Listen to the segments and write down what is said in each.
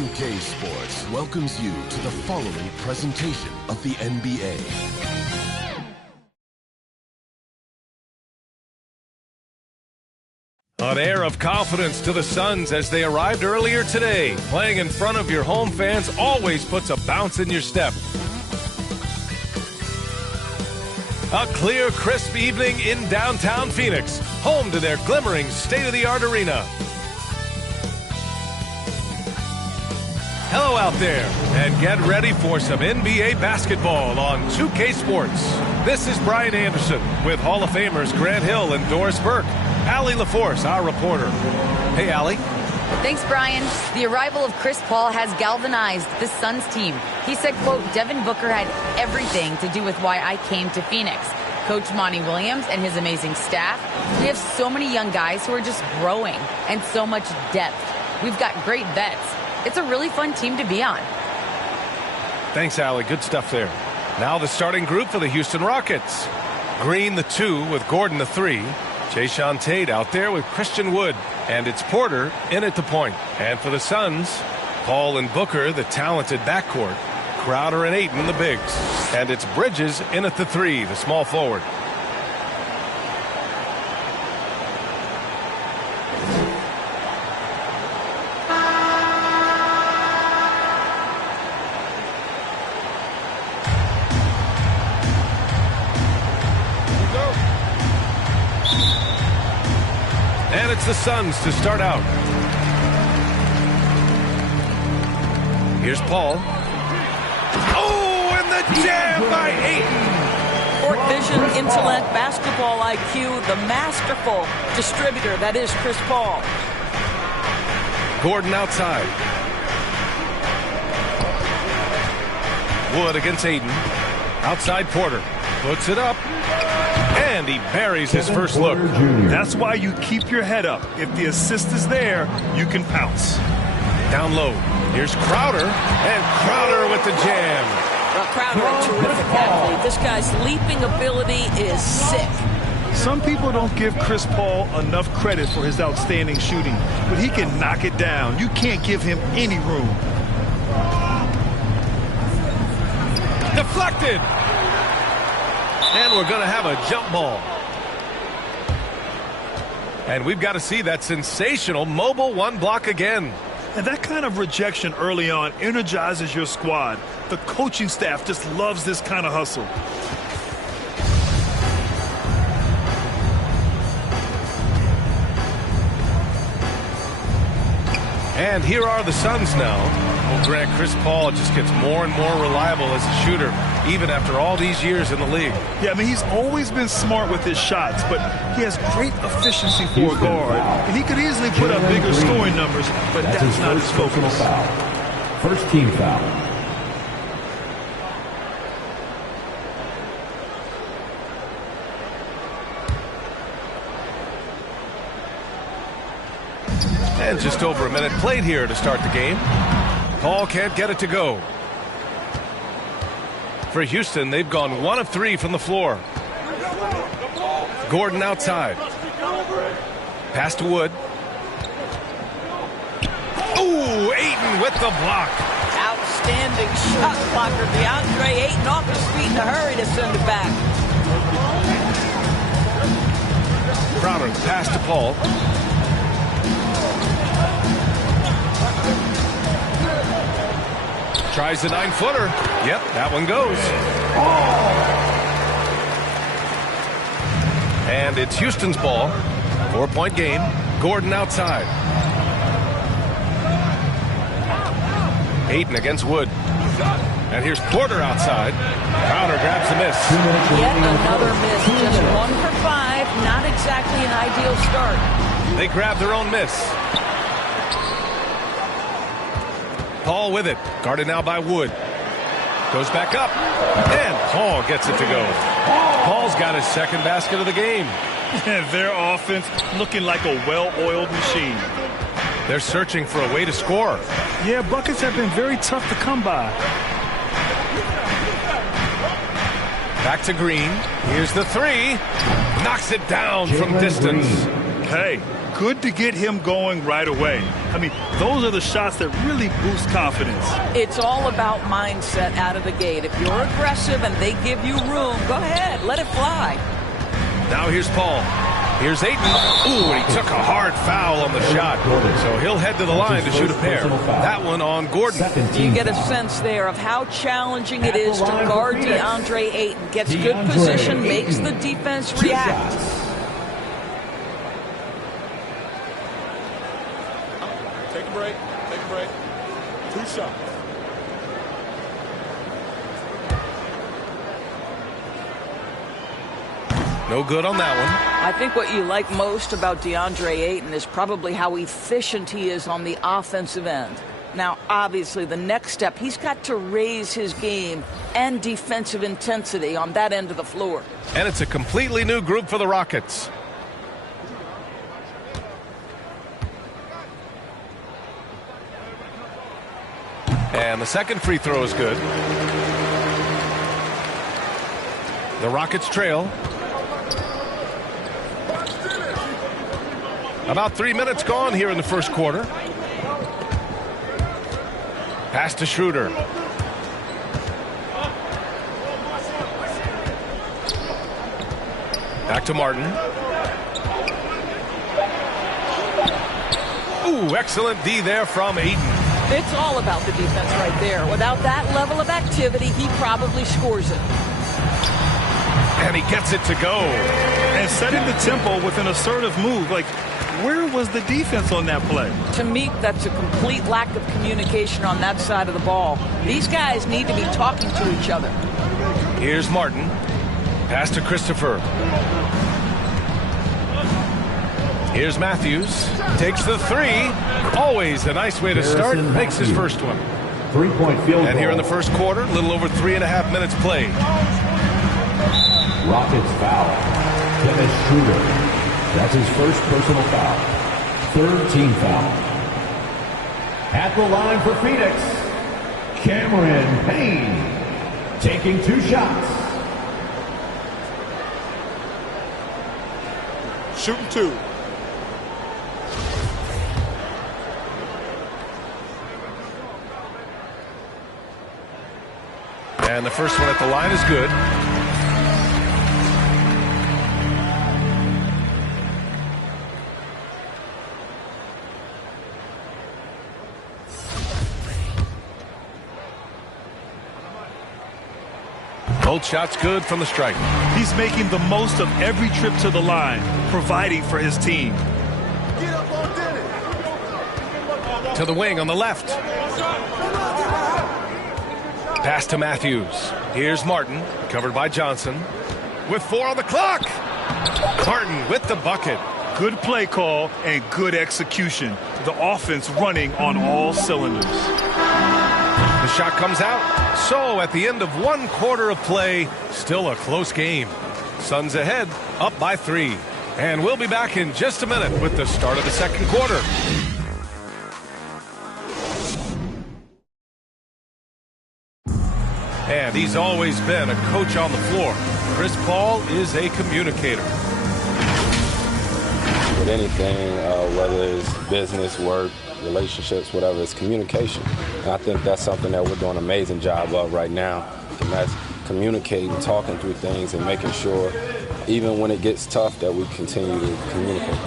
2K Sports welcomes you to the following presentation of the NBA. An air of confidence to the Suns as they arrived earlier today. Playing in front of your home fans always puts a bounce in your step. A clear, crisp evening in downtown Phoenix, home to their glimmering state-of-the-art arena. Hello out there, and get ready for some NBA basketball on 2K Sports. This is Brian Anderson with Hall of Famers Grant Hill and Doris Burke. Allie LaForce, our reporter. Hey, Allie. Thanks, Brian. The arrival of Chris Paul has galvanized the Suns team. He said, quote, Devin Booker had everything to do with why I came to Phoenix. Coach Monty Williams and his amazing staff. We have so many young guys who are just growing and so much depth. We've got great vets. It's a really fun team to be on. Thanks, Allie. Good stuff there. Now the starting group for the Houston Rockets. Green, the 2, with Gordon, the 3. Jayshawn Tate out there with Christian Wood. And it's Porter in at the point. And for the Suns, Paul and Booker, the talented backcourt. Crowder and Ayton, the bigs. And it's Bridges in at the 3, the small forward. And it's the Suns to start out. Here's Paul. Oh, and the jam by Ayton. Court vision, intellect, basketball IQ, the masterful distributor that is Chris Paul. Gordon outside. Wood against Ayton. Outside Porter. Puts it up. And he buries his first look. That's why you keep your head up. If the assist is there, you can pounce. Down low. Here's Crowder. And Crowder with the jam. Well, Crowder, a terrific athlete. This guy's leaping ability is sick. Some people don't give Chris Paul enough credit for his outstanding shooting, but he can knock it down. You can't give him any room. Deflected. And we're going to have a jump ball. And we've got to see that sensational mobile one block again. And that kind of rejection early on energizes your squad. The coaching staff just loves this kind of hustle. And here are the Suns now. Well, Grant, Chris Paul just gets more and more reliable as a shooter, even after all these years in the league. Yeah, I mean, he's always been smart with his shots, but he has great efficiency for a guard. And he could easily put up bigger scoring numbers, but that's not his focus. First team foul. And just over a minute played here to start the game. Paul can't get it to go. For Houston, they've gone 1 of 3 from the floor. Gordon outside. Pass to Wood. Ooh, Ayton with the block. Outstanding shot blocker. DeAndre Ayton off his feet in a hurry to send it back. Crowder, pass to Paul. Tries the 9-footer. Yep, that one goes. And it's Houston's ball. 4-point game. Gordon outside. Ayton against Wood. And here's Porter outside. Crowder grabs the miss. Yet another miss. Just 1 for 5. Not exactly an ideal start. They grab their own miss. Paul with it. Guarded now by Wood. Goes back up. And Paul gets it to go. Paul's got his second basket of the game. Their offense looking like a well-oiled machine. They're searching for a way to score. Yeah, buckets have been very tough to come by. Back to Green. Here's the 3. Knocks it down from distance. Hey, Good to get him going right away. I mean, those are the shots that really boost confidence. It's all about mindset out of the gate. If you're aggressive and they give you room, go ahead, let it fly. Now here's Paul. Here's Ayton. Ooh, and he took a hard foul on the shot. So he'll head to the line to shoot a pair. That one on Gordon. You get a sense there of how challenging it is to guard DeAndre Ayton. Gets good position, makes the defense react. Take a break. Take a break. 2 shots. No good on that one. I think what you like most about DeAndre Ayton is probably how efficient he is on the offensive end. Now, obviously, the next step, he's got to raise his game and defensive intensity on that end of the floor. And it's a completely new group for the Rockets. And the second free throw is good. The Rockets trail. About 3 minutes gone here in the first quarter. Pass to Schroeder. Back to Martin. Ooh, excellent D there from Ayton. It's all about the defense right there. Without that level of activity, he probably scores it. And he gets it to go. And setting the tempo with an assertive move. Like, where was the defense on that play? To me, that's a complete lack of communication on that side of the ball. These guys need to be talking to each other. Here's Martin. Pass to Christopher. Here's Matthews. Takes the three. Always a nice way to start. Makes his first one. 3-point field goal. And here in the first quarter, a little over 3.5 minutes played. Rockets foul. Dennis Schroeder. That's his first personal foul. Third team foul. At the line for Phoenix, Cameron Payne taking 2 shots. Shooting 2. And the first one at the line is good. Both shots good from the striker. He's making the most of every trip to the line, providing for his team. Get up on Dennis. To the wing on the left. Pass to Matthews. Here's Martin, covered by Johnson. With 4 on the clock. Martin with the bucket. Good play call and good execution. The offense running on all cylinders. The shot comes out. So at the end of 1 quarter of play, still a close game. Suns ahead, up by 3. And we'll be back in just a minute with the start of the second quarter. And he's always been a coach on the floor. Chris Paul is a communicator. With anything, whether it's business, work, relationships, whatever, it's communication. And I think that's something that we're doing an amazing job of right now. And that's communicating, talking through things, and making sure, even when it gets tough, that we continue to communicate.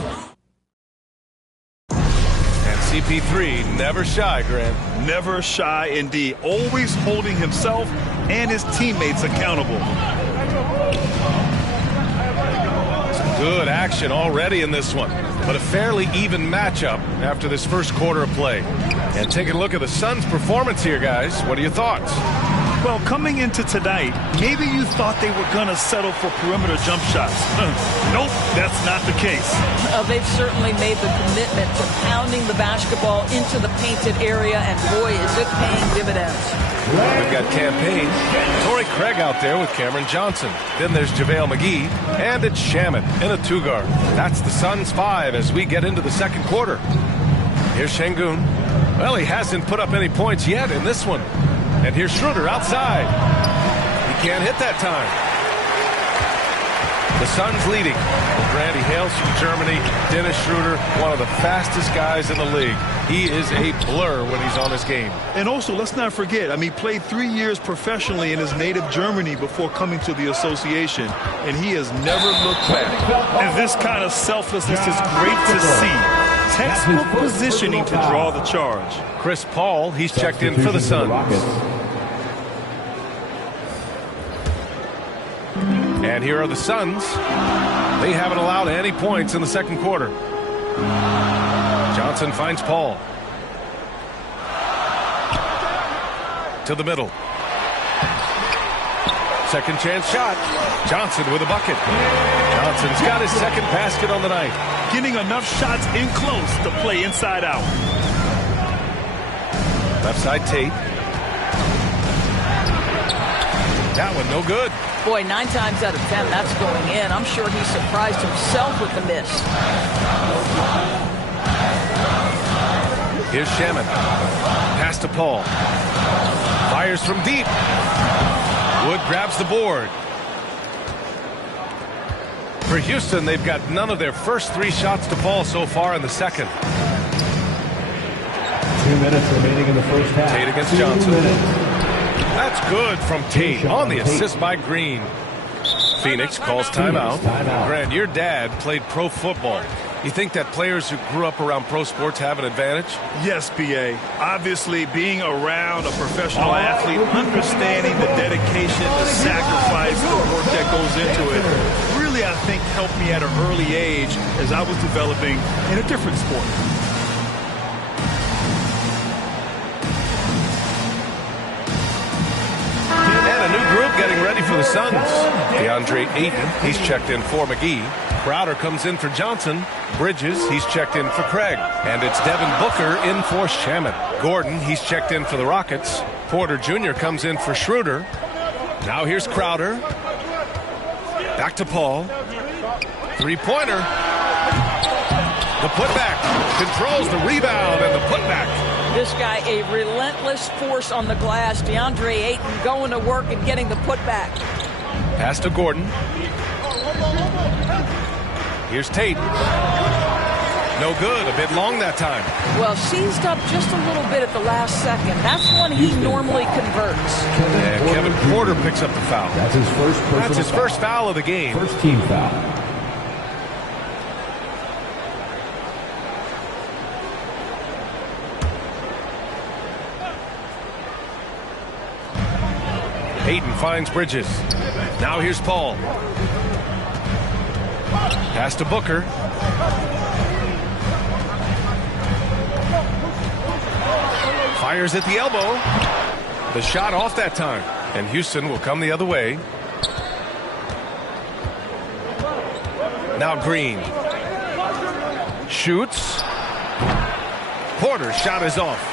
And CP3, never shy, Grant. Never shy indeed. Always holding himself and his teammates accountable. Good action already in this one, but a fairly even matchup after this first quarter of play. And taking a look at the Suns' performance here, guys. What are your thoughts? Well, coming into tonight, maybe you thought they were going to settle for perimeter jump shots. Nope, that's not the case. They've certainly made the commitment to pounding the basketball into the painted area, and boy, is it paying dividends. We've got Campaign, Torrey Craig out there with Cameron Johnson. Then there's JaVale McGee, and it's Shaman in a 2-guard. That's the Suns' 5 as we get into the second quarter. Here's Şengün. Well, he hasn't put up any points yet in this one. And here's Schroeder outside. He can't hit that time. The Suns leading. Grant, he hails from Germany. Dennis Schroeder, one of the fastest guys in the league. He is a blur when he's on his game. And also, let's not forget, I mean, he played 3 years professionally in his native Germany before coming to the association, and he has never looked back. And this kind of selflessness is great to see. Textbook positioning to draw the charge. Chris Paul, he's checked in for the Suns. And here are the Suns. They haven't allowed any points in the second quarter. Johnson finds Paul. To the middle. Second chance shot. Johnson with a bucket. Johnson's got his second basket on the night. Getting enough shots in close to play inside out. Left side Tate. That one no good. Boy, 9 times out of 10, that's going in. I'm sure he surprised himself with the miss. Here's Shaman. Pass to Paul. Fires from deep. Wood grabs the board. For Houston, they've got none of their first 3 shots to fall so far in the second. 2 minutes remaining in the first half. Tate against Johnson. That's good from Tate on the assist by Green. Phoenix calls timeout. Grant, your dad played pro football. You think that players who grew up around pro sports have an advantage? Yes, B.A. Obviously, being around a professional athlete, understanding the dedication, the sacrifice, the work that goes into it, really, I think, helped me at an early age as I was developing in a different sport. Getting ready for the Suns. DeAndre Ayton, he's checked in for McGee. Crowder comes in for Johnson. Bridges, he's checked in for Craig. And it's Devin Booker in for Shaman. Gordon, he's checked in for the Rockets. Porter Jr. comes in for Schroeder. Now here's Crowder. Back to Paul. Three-pointer. The putback. Controls the rebound and the putback. This guy, a relentless force on the glass. DeAndre Ayton going to work and getting the putback. Pass to Gordon. Here's Tate. No good. A bit long that time. Well, seized up just a little bit at the last second. That's when he normally converts. And Kevin Porter picks up the foul. That's his first personal That's his first foul of the game. First team foul. Ayton finds Bridges. Now here's Paul. Pass to Booker. Fires at the elbow. The shot off that time. And Houston will come the other way. Now Green. Shoots. Porter's shot is off.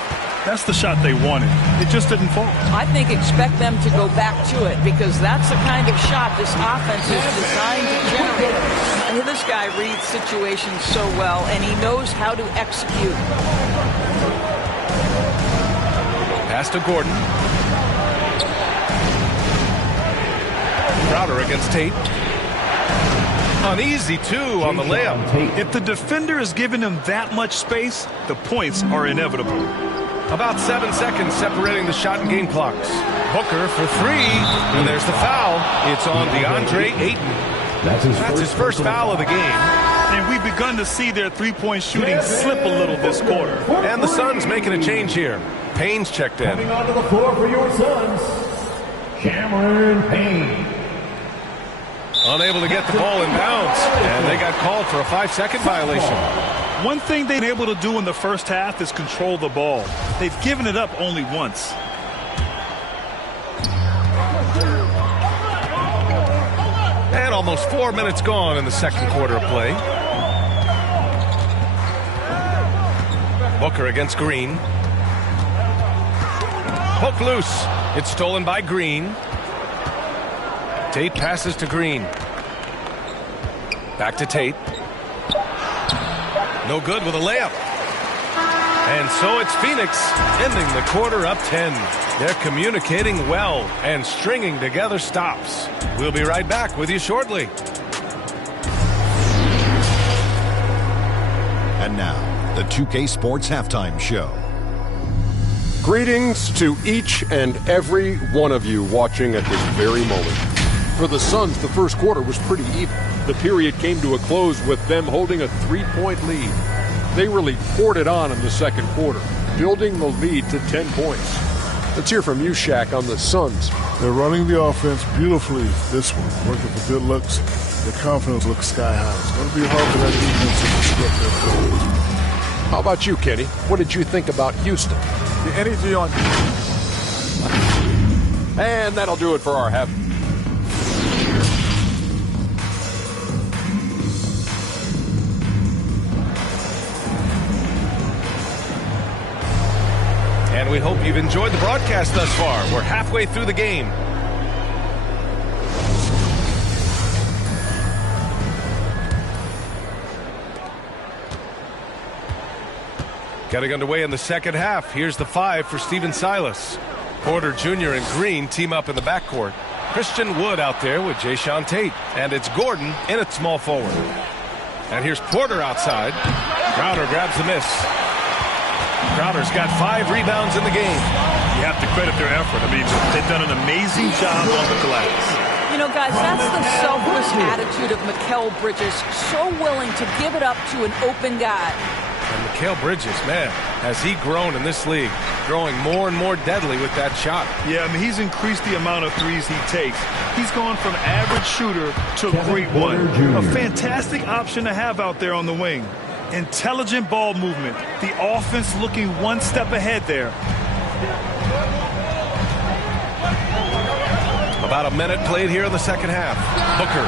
That's the shot they wanted. It just didn't fall. I think expect them to go back to it because that's the kind of shot this offense is designed to generate. And this guy reads situations so well, and he knows how to execute. Pass to Gordon. Crowder against Tate. Uneasy, too, on the layup. If the defender is giving him that much space, the points are inevitable. About 7 seconds separating the shot and game clocks. Booker for 3, and there's the foul. It's on DeAndre Ayton. That's his first foul of the game. And we've begun to see their three-point shooting slip a little this quarter. And the Suns making a change here. Payne's checked in. Coming onto the floor for your Suns, Cameron Payne. Unable to get the ball in bounds, and they got called for a 5-second violation. One thing they've been able to do in the first half is control the ball. They've given it up only once. And almost 4 minutes gone in the second quarter of play. Booker against Green. Poke loose. It's stolen by Green. Tate passes to Green. Back to Tate. No good with a layup. And so it's Phoenix ending the quarter up 10. They're communicating well and stringing together stops. We'll be right back with you shortly. the 2K Sports Halftime Show. Greetings to each and every one of you watching at this very moment. For the Suns, the first quarter was pretty even. The period came to a close with them holding a 3-point lead. They really poured it on in the second quarter, building the lead to 10 points. Let's hear from you, Shaq, on the Suns. They're running the offense beautifully this one, working for good looks. Their confidence looks sky high. It's going to be hard for that defense to disrupt their flow. How about you, Kenny? What did you think about Houston? The energy on... And that'll do it for our half. And we hope you've enjoyed the broadcast thus far. We're halfway through the game. Getting underway in the second half. Here's the 5 for Stephen Silas. Porter Jr. and Green team up in the backcourt. Christian Wood out there with Jayshawn Tate. And it's Gordon in at small forward. And here's Porter outside. Crowder grabs the miss. Crowder's got 5 rebounds in the game. You have to credit their effort. I mean, they've done an amazing job on the glass. You know, guys, that's the selfless attitude of Mikal Bridges. So willing to give it up to an open guy. And Mikal Bridges, man, has he grown in this league, growing more and more deadly with that shot. Yeah, I mean, he's increased the amount of threes he takes. He's gone from average shooter to a great one. A fantastic option to have out there on the wing. Intelligent ball movement. The offense looking one step ahead there. About a minute played here in the second half. Booker.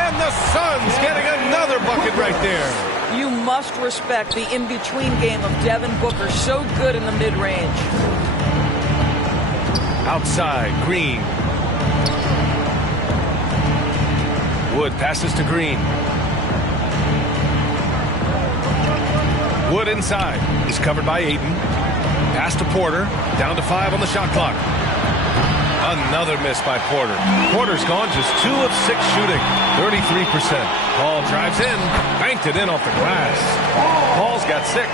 And the Suns getting another bucket right there. You must respect the in-between game of Devin Booker. So good in the mid-range. Outside, Green. Wood passes to Green. Wood inside. He's covered by Ayton. Pass to Porter. Down to 5 on the shot clock. Another miss by Porter. Porter's gone just 2 of 6 shooting. 33%. Paul drives in. Banked it in off the glass. Paul's got 6.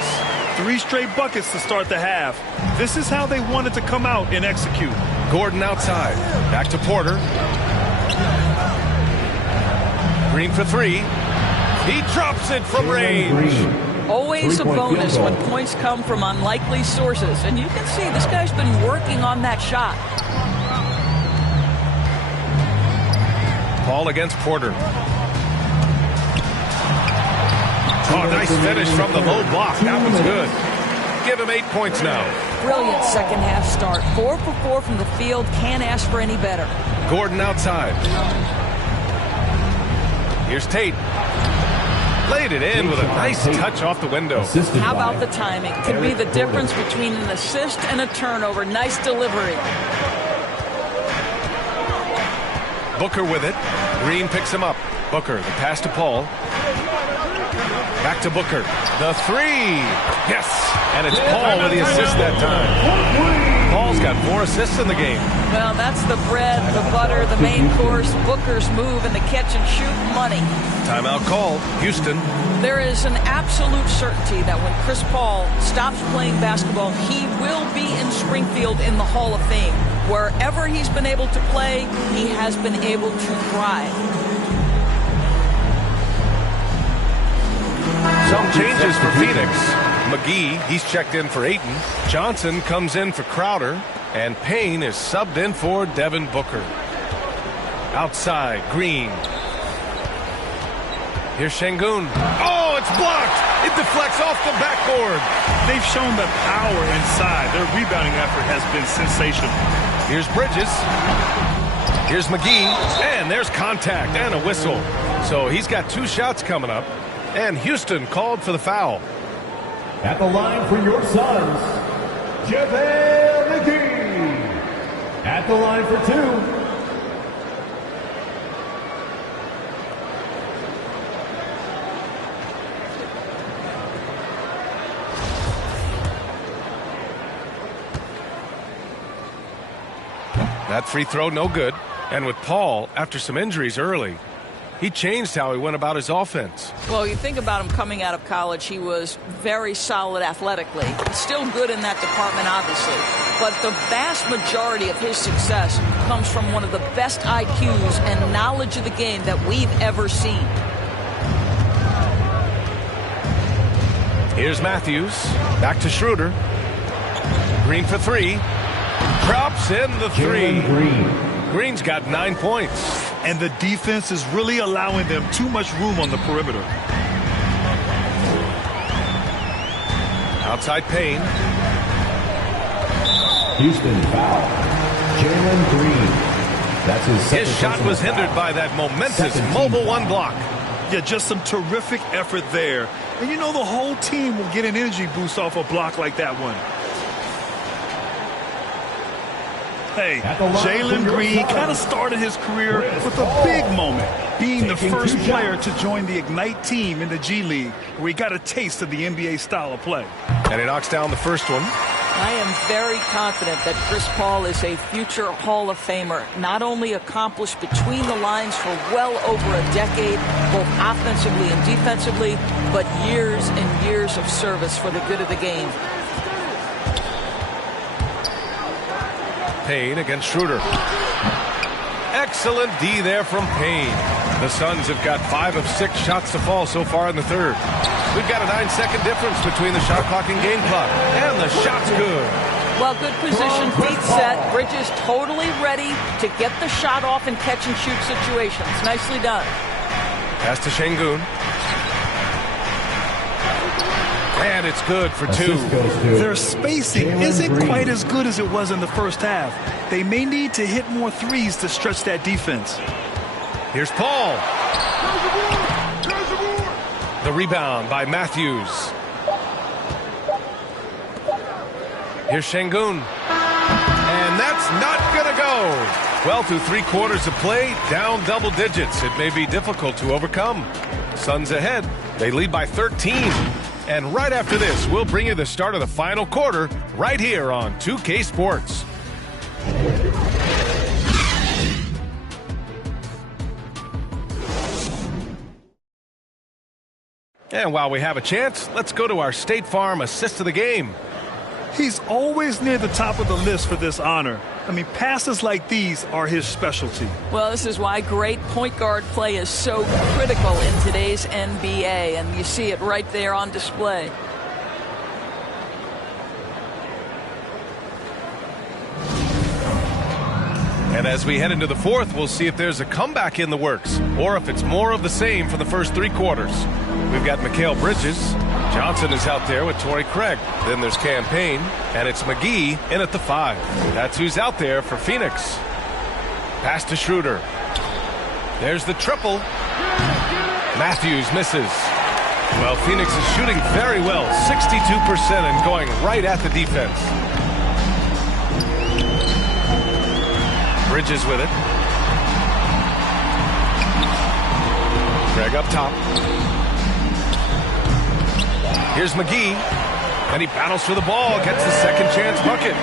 3 straight buckets to start the half. This is how they wanted to come out and execute. Gordon outside. Back to Porter. Green for 3. He drops it from range. Always a bonus when points come from unlikely sources. And you can see this guy's been working on that shot. Paul against Porter. Oh, nice finish from the low block. That was good. Give him 8 points now. Brilliant second half start. 4 for 4 from the field. Can't ask for any better. Gordon outside. Here's Tate. Laid it in with a nice touch off the window. How about the timing? Could be the difference between an assist and a turnover. Nice delivery. Booker with it. Green picks him up. Booker, the pass to Paul. Back to Booker. The 3. Yes. And it's Paul with the assist that time. Paul's got 4 assists in the game. Well, that's the bread, the butter, the main course, Booker's move, and the catch and shoot money. Timeout call. Houston. There is an absolute certainty that when Chris Paul stops playing basketball, he will be in Springfield in the Hall of Fame. Wherever he's been able to play, he has been able to thrive. Some changes for Phoenix. McGee, he's checked in for Ayton. Johnson comes in for Crowder. And Payne is subbed in for Devin Booker. Outside, Green. Here's Şengün. Oh, it's blocked. It deflects off the backboard. They've shown the power inside. Their rebounding effort has been sensational. Here's Bridges. Here's McGee. And there's contact and a whistle. So he's got 2 shots coming up. And Houston called for the foul. At the line for your Suns, JaVale McGee. At the line for 2. That free throw no good. And with Paul, after some injuries early, He changed how he went about his offense. Well, you think about him coming out of college, he was very solid athletically. Still good in that department, obviously. But the vast majority of his success comes from one of the best IQs and knowledge of the game that we've ever seen. Here's Matthews. Back to Schroeder. Green for three. Drops in the three. Green's got 9 points. And the defense is really allowing them too much room on the perimeter. Outside Payne. Houston foul. Jalen Green. That's his shot was hindered by that momentous mobile one block. Yeah, just some terrific effort there. And you know the whole team will get an energy boost off a block like that one. Hey, Jalen Green kind of started his career with a big moment, being the first player to join the Ignite team in the G League, where he got a taste of the NBA style of play. And he knocks down the first one. I am very confident that Chris Paul is a future Hall of Famer, not only accomplished between the lines for well over a decade, both offensively and defensively, but years and years of service for the good of the game. Payne against Schroeder. Excellent D there from Payne. The Suns have got 5 of 6 shots to fall so far in the third. We've got a 9-second difference between the shot clock and game clock. And the shot's good. Well, good position, feet set. Bridges totally ready to get the shot off in catch-and-shoot situations. Nicely done. Pass to Şengün. And it's good for 2. Their spacing isn't quite as good as it was in the first half. They may need to hit more threes to stretch that defense. Here's Paul. The rebound by Matthews. Here's Şengün. And that's not going to go. Well, through 3 quarters of play, down double digits. It may be difficult to overcome. Suns ahead. They lead by 13. And right after this, we'll bring you the start of the final quarter right here on 2K Sports. And while we have a chance, let's go to our State Farm assist of the game. He's always near the top of the list for this honor. I mean, passes like these are his specialty. Well, this is why great point guard play is so critical in today's NBA, and you see it right there on display. And as we head into the fourth, we'll see if there's a comeback in the works or if it's more of the same for the first 3 quarters. We've got Mikal Bridges. Johnson is out there with Torrey Craig. Then there's Cam Payne, and it's McGee in at the 5. That's who's out there for Phoenix. Pass to Schroeder. There's the triple. Matthews misses. Well, Phoenix is shooting very well, 62% and going right at the defense. Bridges with it. Craig up top. Here's McGee. And he battles for the ball, gets the second chance bucket.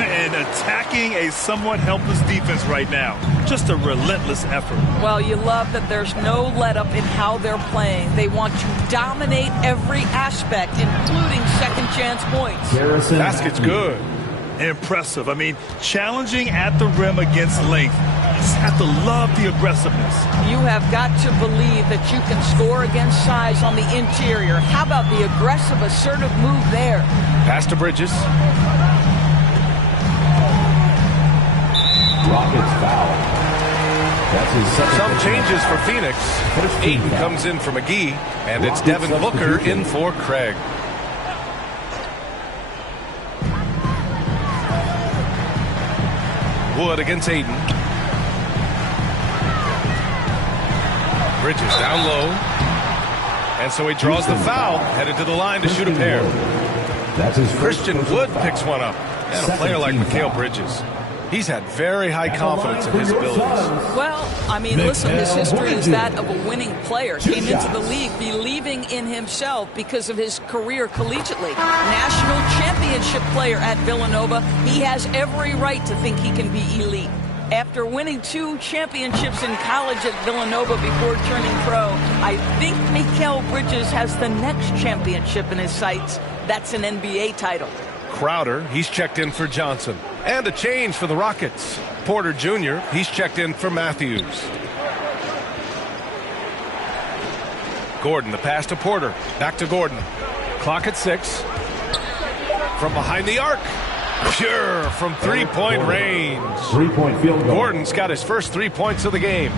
And attacking a somewhat helpless defense right now. Just a relentless effort. Well, you love that there's no let-up in how they're playing. They want to dominate every aspect, including second chance points. Basket's good. Impressive. I mean, challenging at the rim against length. You just have to love the aggressiveness. You have got to believe that you can score against size on the interior. How about the aggressive, assertive move there? Pass to Bridges. Rockets foul. That's his second. Some changes for Phoenix. Ayton comes in for McGee, and it's Devin Booker in for Craig. Wood against Ayton. Bridges down low. And so he draws the foul, headed to the line to shoot a pair. That's his Christian Wood picks one up. And a player like Mikal Bridges, he's had very high confidence in his abilities. Well, I mean, listen, his history is that of a winning player. Came into the league believing in himself because of his career collegiately. National championship player at Villanova. He has every right to think he can be elite. After winning 2 championships in college at Villanova before turning pro, I think Mikal Bridges has the next championship in his sights. That's an NBA title. Crowder, he's checked in for Johnson. And a change for the Rockets. Porter Jr., he's checked in for Matthews. Gordon, the pass to Porter. Back to Gordon. Clock at 6. From behind the arc. Pure from three-point range. Three-point field goal. Gordon's got his first 3 points of the game.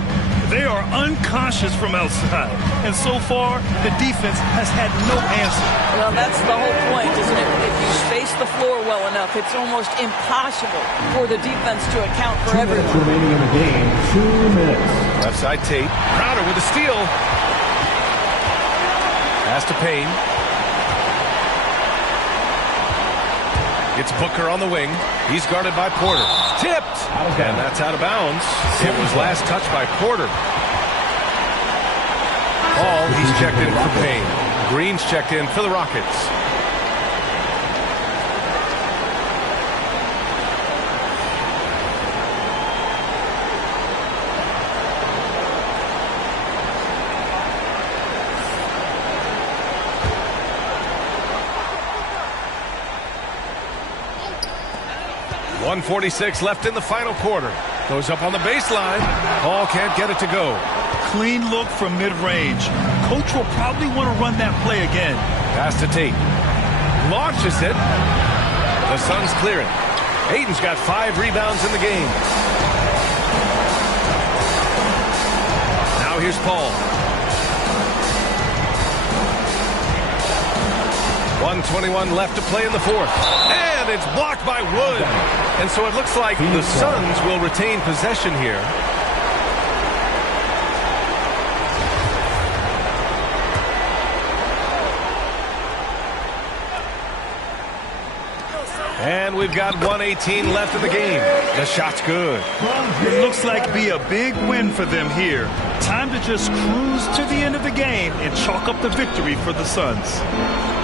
They are unconscious from outside, and so far, the defense has had no answer. Well, that's the whole point, isn't it? If you space the floor well enough, it's almost impossible for the defense to account for 2 minutes everyone. remaining in the game. 2 minutes. Left side Tate. Crowder with a steal. Pass to Payne. It's Booker on the wing. He's guarded by Porter. Tipped. And that's out of bounds. It was last touched by Porter. Paul, he's checked in for Payne. Green's checked in for the Rockets. .146 left in the final quarter. Goes up on the baseline. Paul can't get it to go. Clean look from mid-range. Coach will probably want to run that play again. Pass to Tate. Launches it. The Suns clear it. Hayden's got 5 rebounds in the game. Now here's Paul. 1:21 left to play in the fourth. And it's blocked by Wood. And so it looks like the Suns will retain possession here. And we've got 1:18 left in the game. The shot's good. It looks like be a big win for them here. Time to just cruise to the end of the game and chalk up the victory for the Suns.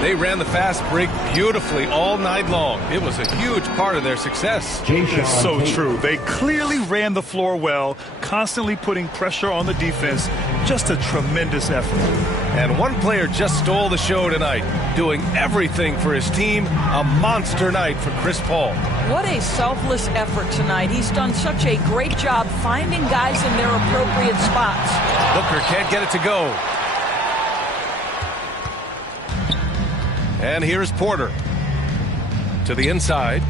They ran the fast break beautifully all night long. It was a huge part of their success. It's so true. They clearly ran the floor well, constantly putting pressure on the defense. Just a tremendous effort. And one player just stole the show tonight, doing everything for his team. A monster night for Chris Paul. What a selfless effort tonight. He's done such a great job finding guys in their appropriate spots. Booker can't get it to go. And here's Porter. To the inside.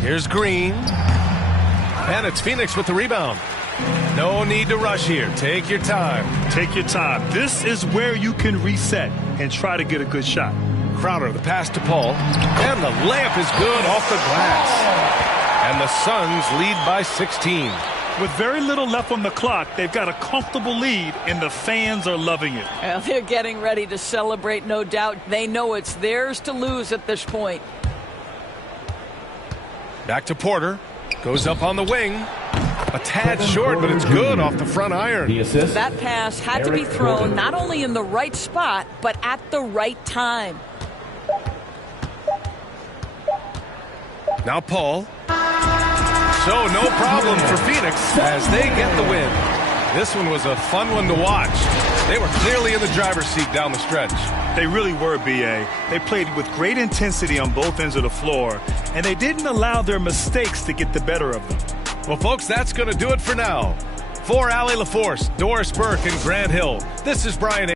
Here's Green. And it's Phoenix with the rebound. No need to rush here. Take your time. Take your time. This is where you can reset and try to get a good shot. Crowder, the pass to Paul. And the layup is good off the glass. And the Suns lead by 16. With very little left on the clock, they've got a comfortable lead, and the fans are loving it. Well, they're getting ready to celebrate, no doubt. They know it's theirs to lose at this point. Back to Porter. Goes up on the wing. A tad short, but it's good off the front iron. The assist. That pass had to be thrown not only in the right spot, but at the right time. Now Paul. So no problem for Phoenix as they get the win. This one was a fun one to watch. They were clearly in the driver's seat down the stretch. They really were, B.A. They played with great intensity on both ends of the floor, and they didn't allow their mistakes to get the better of them. Well, folks, that's going to do it for now. For Allie LaForce, Doris Burke, and Grant Hill, this is Brian.